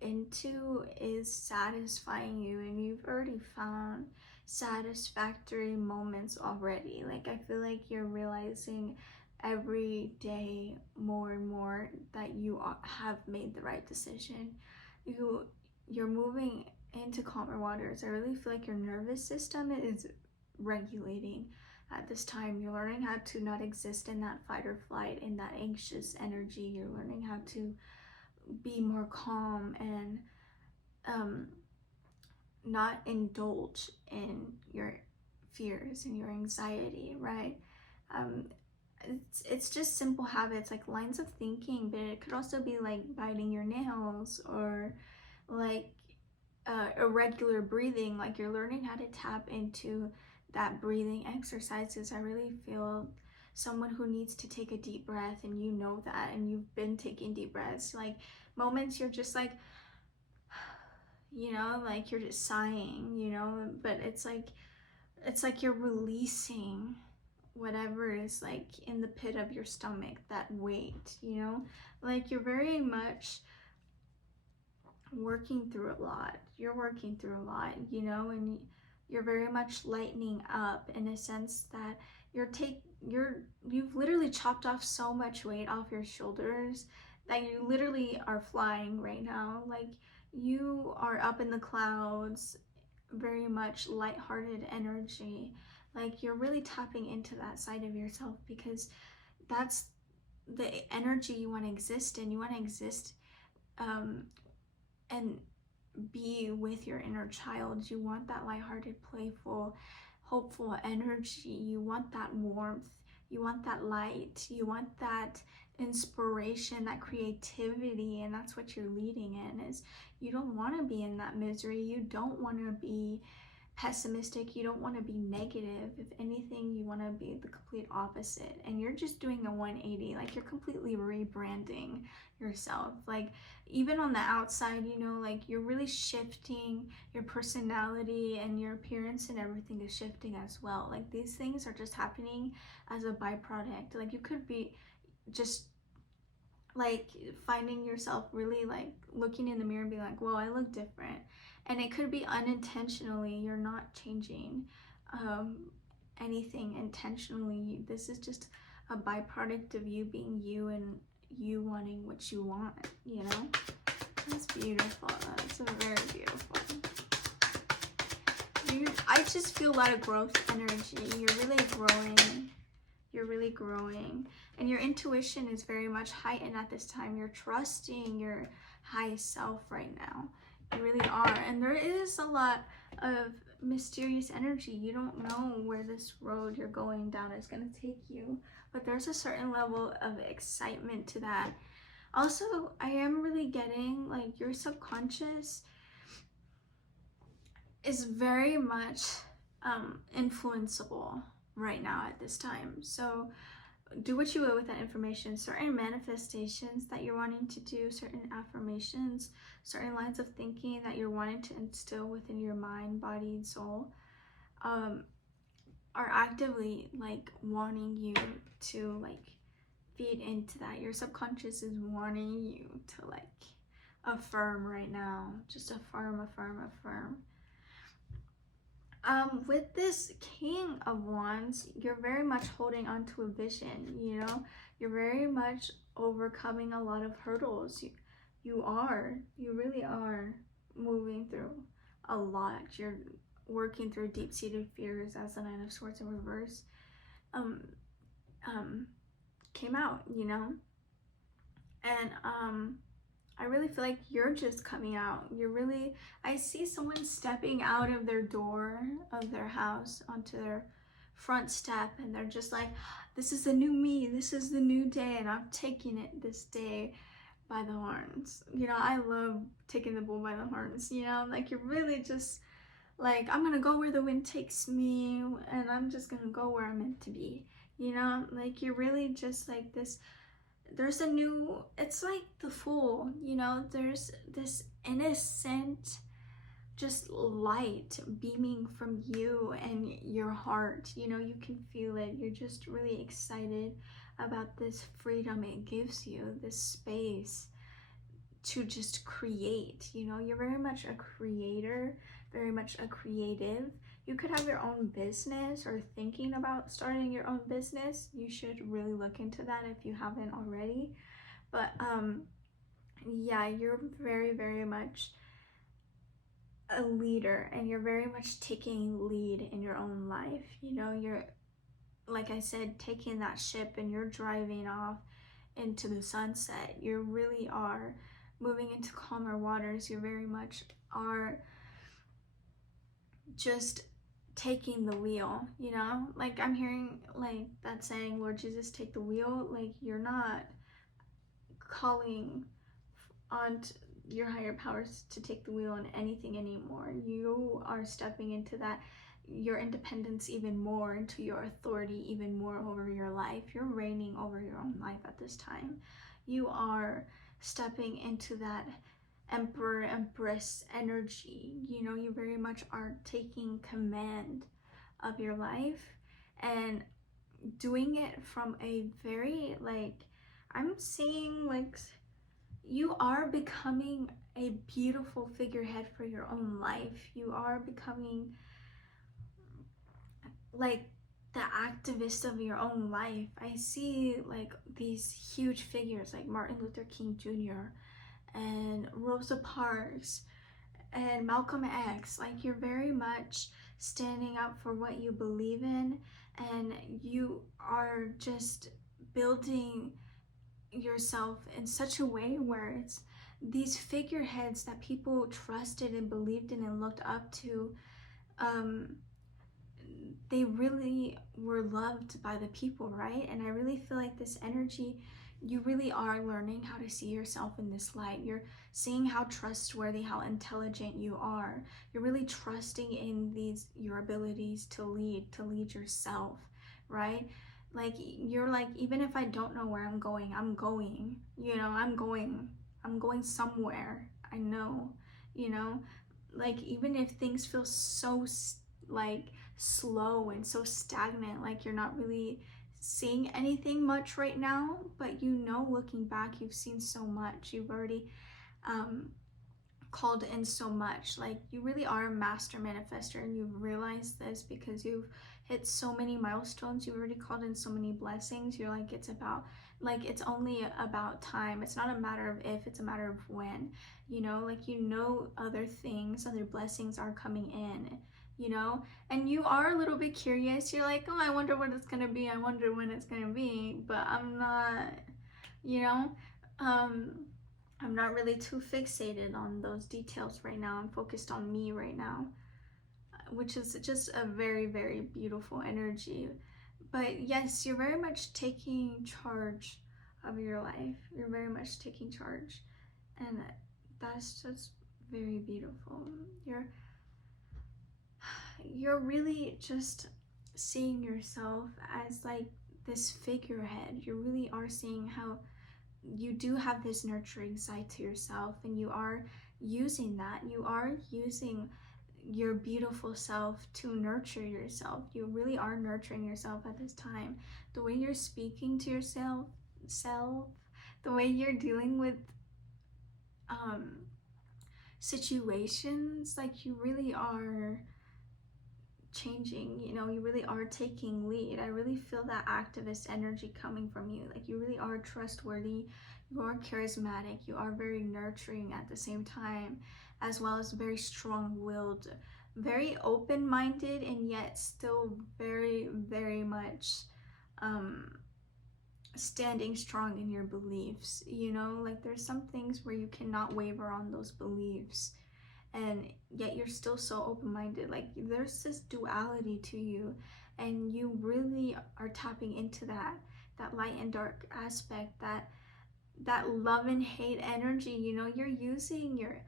into is satisfying you, and you've already found satisfactory moments already. Like, I feel like you're realizing every day more and more that you have made the right decision. You're moving into calmer waters. I really feel like your nervous system is regulating at this time. You're learning how to not exist in that fight or flight, in that anxious energy. You're learning how to be more calm and not indulge in your fears and your anxiety, right? um, it's just simple habits like lines of thinking, but it could also be like biting your nails, or like irregular breathing. Like, you're learning how to tap into that breathing exercises. I really feel someone who needs to take a deep breath, and you know that, and you've been taking deep breaths. Like, moments you're just like, like you're just sighing, but it's like you're releasing whatever is like in the pit of your stomach, that weight, like you're very much working through a lot. You're working through a lot, and you're very much lightening up, in a sense that you've literally chopped off so much weight off your shoulders that you literally are flying right now. Like, you are up in the clouds, very much lighthearted energy. Like, you're really tapping into that side of yourself, because that's the energy you want to exist in. You want to exist and be with your inner child. You want that lighthearted, playful, hopeful energy. You want that warmth. You want that light. You want that inspiration, that creativity, and that's what you're leading in. Is you don't want to be in that misery. You don't want to be pessimistic. You don't want to be negative. If anything, you want to be the complete opposite, and you're just doing a 180. Like, you're completely rebranding yourself. Like, even on the outside, like you're really shifting your personality, and your appearance and everything is shifting as well. Like, these things are just happening as a byproduct. Like, you could be just like finding yourself really like looking in the mirror and being like, whoa, I look different. And it could be unintentionally. You're not changing anything intentionally. This is just a byproduct of you being you, and you wanting what you want. That's beautiful. That's very beautiful. I just feel a lot of growth energy. You're really growing. You're really growing, and your intuition is very much heightened at this time. You're trusting your highest self right now. You really are. And there is a lot of mysterious energy. You don't know where this road you're going down is going to take you, but there's a certain level of excitement to that. Also, I am really getting like your subconscious is very much influenceable right now at this time. So do what you will with that information. Certain manifestations that you're wanting to do, certain affirmations, certain lines of thinking that you're wanting to instill within your mind, body, and soul are actively like wanting you to like feed into that. Your subconscious is wanting you to like affirm right now. Just affirm, affirm, affirm. With this King of Wands, you're very much holding on to a vision, You're very much overcoming a lot of hurdles. You really are moving through a lot. You're working through deep-seated fears, as the Nine of Swords in reverse came out, And I really feel like you're just coming out. I see someone stepping out of their door of their house onto their front step, and they're just like, this is the new me, this is the new day, and I'm taking it this day by the horns. I love taking the bull by the horns, like you're really just like, I'm gonna go where the wind takes me, and I'm just gonna go where I'm meant to be, like you're really just like this. There's it's like the Fool, there's this innocent just light beaming from you and your heart, you can feel it. You're just really excited about this freedom it gives you, this space to just create. You know, you're very much a creator, very much a creative. You could have your own business or thinking about starting your own business. You should really look into that if you haven't already. But yeah, you're very, very much a leader, and you're very much taking lead in your own life. You know, you're, like I said, taking that ship and you're driving off into the sunset. You really are moving into calmer waters. You very much are just taking the wheel, you know? Like, I'm hearing like that saying, Lord Jesus, take the wheel. Like, you're not calling on your higher powers to take the wheel on anything anymore. You are stepping into that, your independence even more, into your authority even more over your life. You're reigning over your own life at this time. You are stepping into that emperor, empress energy. You know, you very much are taking command of your life and doing it from a very, like, I'm seeing like you are becoming a beautiful figurehead for your own life. You are becoming like the activist of your own life. I see like these huge figures like Martin Luther King Jr. and Rosa Parks and Malcolm X. Like, you're very much standing up for what you believe in, and you are just building yourself in such a way where it's these figureheads that people trusted and believed in and looked up to. They really were loved by the people, right? And I really feel like this energy, you really are learning how to see yourself in this light. You're seeing how trustworthy, how intelligent you are. You're really trusting in your abilities to lead yourself, right? Like, you're like, even if I don't know where I'm going, you know, I'm going somewhere. I know, you know, like, even if things feel so like slow and so stagnant, like you're not really seeing anything much right now, but you know, looking back, you've seen so much. You've already called in so much. Like, you really are a master manifester, and you've realized this because you've hit so many milestones. You've already called in so many blessings. You're like, it's about, like, it's only about time. It's not a matter of if, it's a matter of when. You know, like, you know, other things, other blessings are coming in, you know, and you are a little bit curious. You're like, oh, I wonder what it's gonna be, I wonder when it's gonna be. But I'm not, you know, I'm not really too fixated on those details right now. I'm focused on me right now, which is just a very, very beautiful energy. But yes, you're very much taking charge of your life. You're very much taking charge, and that's just very beautiful. You're really just seeing yourself as like this figurehead. You really are seeing how you do have this nurturing side to yourself, and you are using that. You are using your beautiful self to nurture yourself. You really are nurturing yourself at this time. The way you're speaking to yourself, the way you're dealing with situations, like, you really are changing, you know, you really are taking lead. I really feel that activist energy coming from you. Like, you really are trustworthy, you are charismatic, you are very nurturing at the same time, as well as very strong-willed, very open-minded, and yet still very, very much standing strong in your beliefs. You know, like, there's some things where you cannot waver on those beliefs, and yet you're still so open-minded. Like, there's this duality to you, and you really are tapping into that light and dark aspect, that love and hate energy. You know, you're using your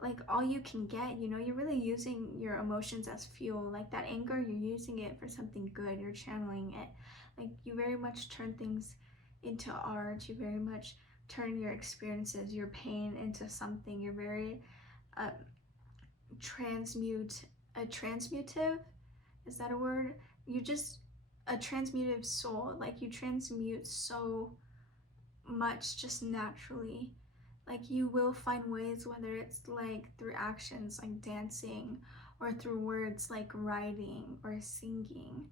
like all you can get. You know, you're really using your emotions as fuel. Like, that anger, you're using it for something good. You're channeling it. Like, you very much turn things into art. You very much turn your experiences, your pain, into something. You're very transmutive, is that a word? You just a transmutive soul. Like you transmute so much just naturally. Like you will find ways, whether it's like through actions like dancing or through words like writing or singing.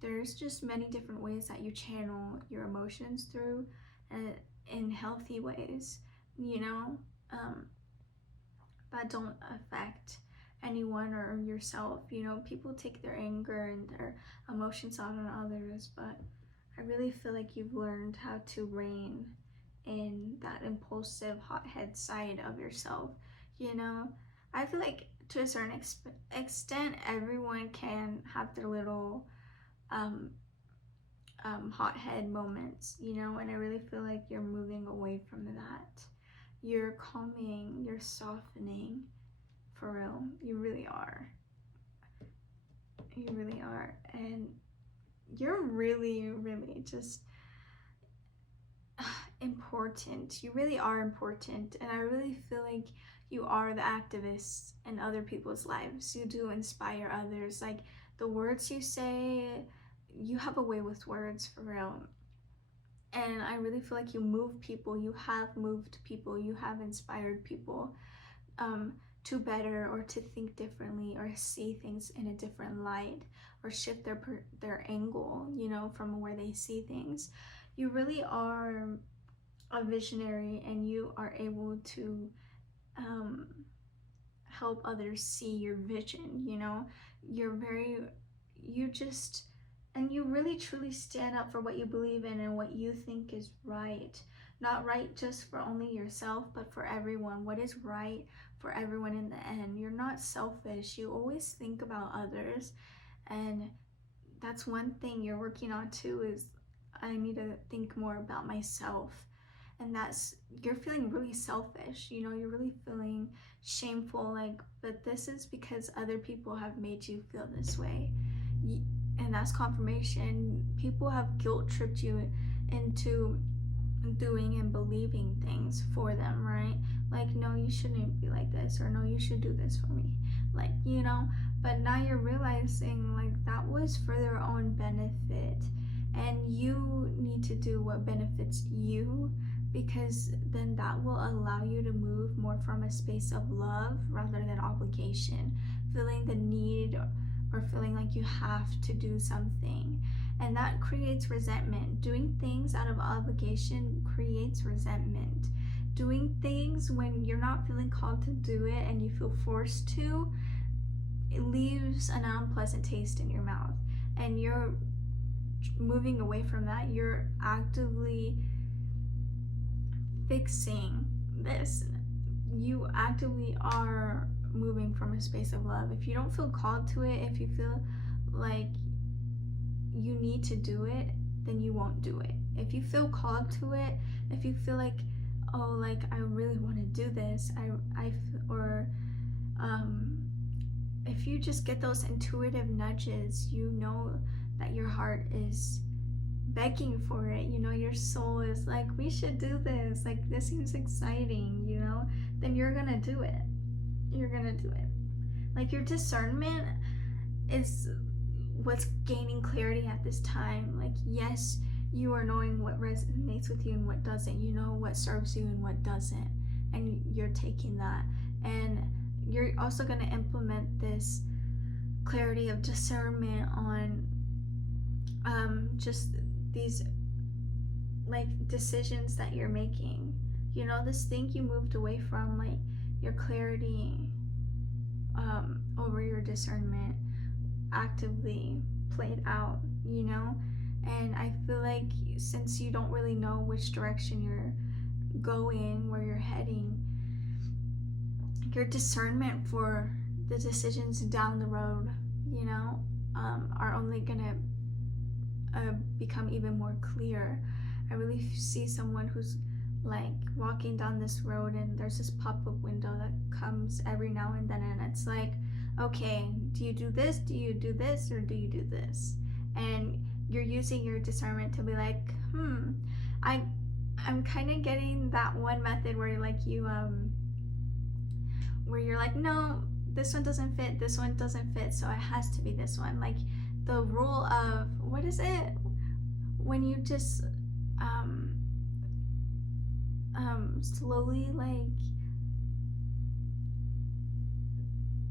There's just many different ways that you channel your emotions through, in healthy ways, you know, that don't affect anyone or yourself. You know, people take their anger and their emotions out on others, but I really feel like you've learned how to rein in that impulsive hothead side of yourself. You know, I feel like to a certain extent everyone can have their little hothead moments, you know, and I really feel like you're moving away from that. You're calming, you're softening, for real. You really are. You really are. And you're really, really just important. You really are important. And I really feel like you are the activist in other people's lives. You do inspire others. Like the words you say, you have a way with words, for real. And I really feel like you move people. You have moved people. You have inspired people to better or to think differently or see things in a different light or shift their angle, you know, from where they see things. You really are a visionary, and you are able to help others see your vision. You know, and you really truly stand up for what you believe in and what you think is right. Not right just for only yourself, but for everyone. What is right for everyone in the end. You're not selfish. You always think about others. And that's one thing you're working on too, is I need to think more about myself. And that's, you're feeling really selfish, you know, you're really feeling shameful, like, but this is because other people have made you feel this way. And that's confirmation. People have guilt tripped you into doing and believing things for them, right? Like, no, you shouldn't be like this, or no, you should do this for me, like, you know. But now you're realizing like that was for their own benefit, and you need to do what benefits you, because then that will allow you to move more from a space of love rather than obligation, feeling the need or feeling like you have to do something. And that creates resentment. Doing things out of obligation creates resentment. Doing things when you're not feeling called to do it and you feel forced to, it leaves an unpleasant taste in your mouth. And you're moving away from that. You're actively fixing this. You actively are moving from a space of love. If you don't feel called to it, if you feel like you need to do it, then you won't do it. If you feel called to it, if you feel like, oh, like I really want to do this, if you just get those intuitive nudges, you know that your heart is begging for it, you know, your soul is like, we should do this, like this seems exciting, you know, then you're gonna do it. You're gonna do it. Like your discernment is what's gaining clarity at this time. Like, yes, you are knowing what resonates with you and what doesn't. You know what serves you and what doesn't, and you're taking that, and you're also going to implement this clarity of discernment on just these like decisions that you're making. You know, this thing you moved away from, like your clarity over your discernment actively played out, you know. And I feel like since you don't really know which direction you're going, where you're heading, your discernment for the decisions down the road, you know, are only gonna become even more clear. I really see someone who's like walking down this road, and there's this pop-up window that comes every now and then, and it's like, okay, do you do this, do you do this, or do you do this? And you're using your discernment to be like, I'm kind of getting that one method where you're like, where you're like, no, this one doesn't fit, this one doesn't fit, so it has to be this one. Like, the rule of, what is it? When you just slowly like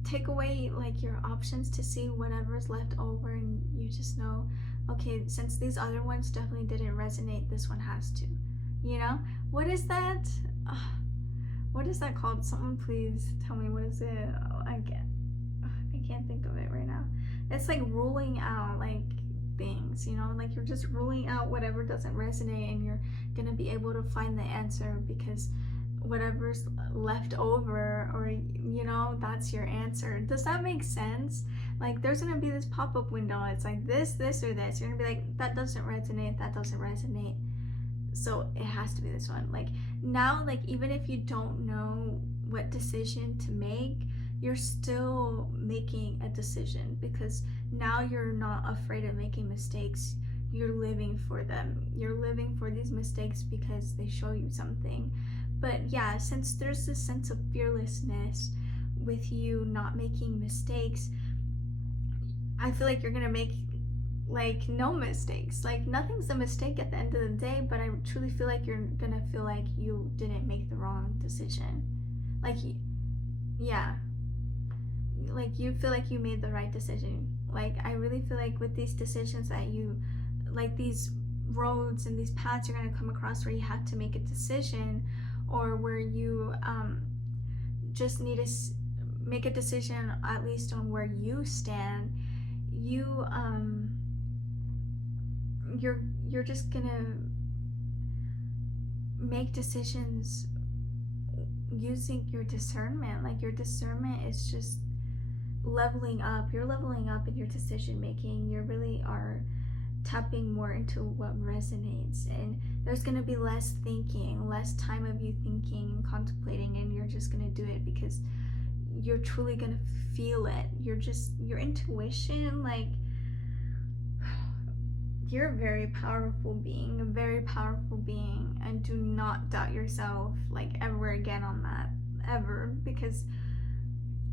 take away like your options to see whatever's left over, and you just know, okay, since these other ones definitely didn't resonate, this one has to, you know? What is that? What is that called? Someone please tell me, what is it? Oh, I can't think of it right now. It's like ruling out like things, you know, like you're just ruling out whatever doesn't resonate, and you're gonna be able to find the answer because whatever's left over, or you know, that's your answer. Does that make sense? Like there's gonna be this pop-up window, it's like this or this. You're gonna be like, that doesn't resonate, that doesn't resonate, so it has to be this one. Like now, like even if you don't know what decision to make, you're still making a decision, because now you're not afraid of making mistakes. You're living for them. You're living for these mistakes because they show you something. But yeah, since there's this sense of fearlessness with you not making mistakes, I feel like you're gonna make like no mistakes. Like nothing's a mistake at the end of the day, but I truly feel like you're gonna feel like you didn't make the wrong decision. Like, yeah, like you feel like you made the right decision. Like I really feel like with these decisions that you, like these roads and these paths you're gonna come across where you have to make a decision, or where you just need to make a decision at least on where you stand, you're just gonna make decisions using your discernment. Like your discernment is just leveling up. You're leveling up in your decision making. You really are tapping more into what resonates, and there's going to be less thinking, less time of you thinking and contemplating, and you're just going to do it because you're truly going to feel it. Your intuition, like you're a very powerful being, and do not doubt yourself like ever again on that, ever, because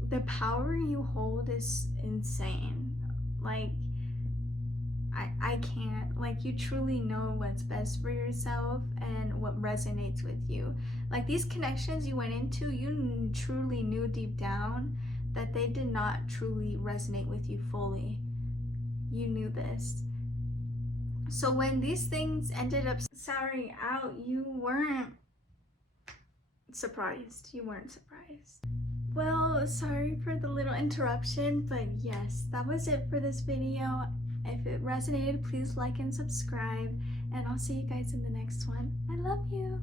the power you hold is insane. Like I can't, like you truly know what's best for yourself and what resonates with you. Like these connections you went into, you truly knew deep down that they did not truly resonate with you fully. You knew this. So when these things ended up souring out, you weren't surprised. Well, sorry for the little interruption, but yes, that was it for this video. If it resonated, please like and subscribe, and I'll see you guys in the next one. I love you.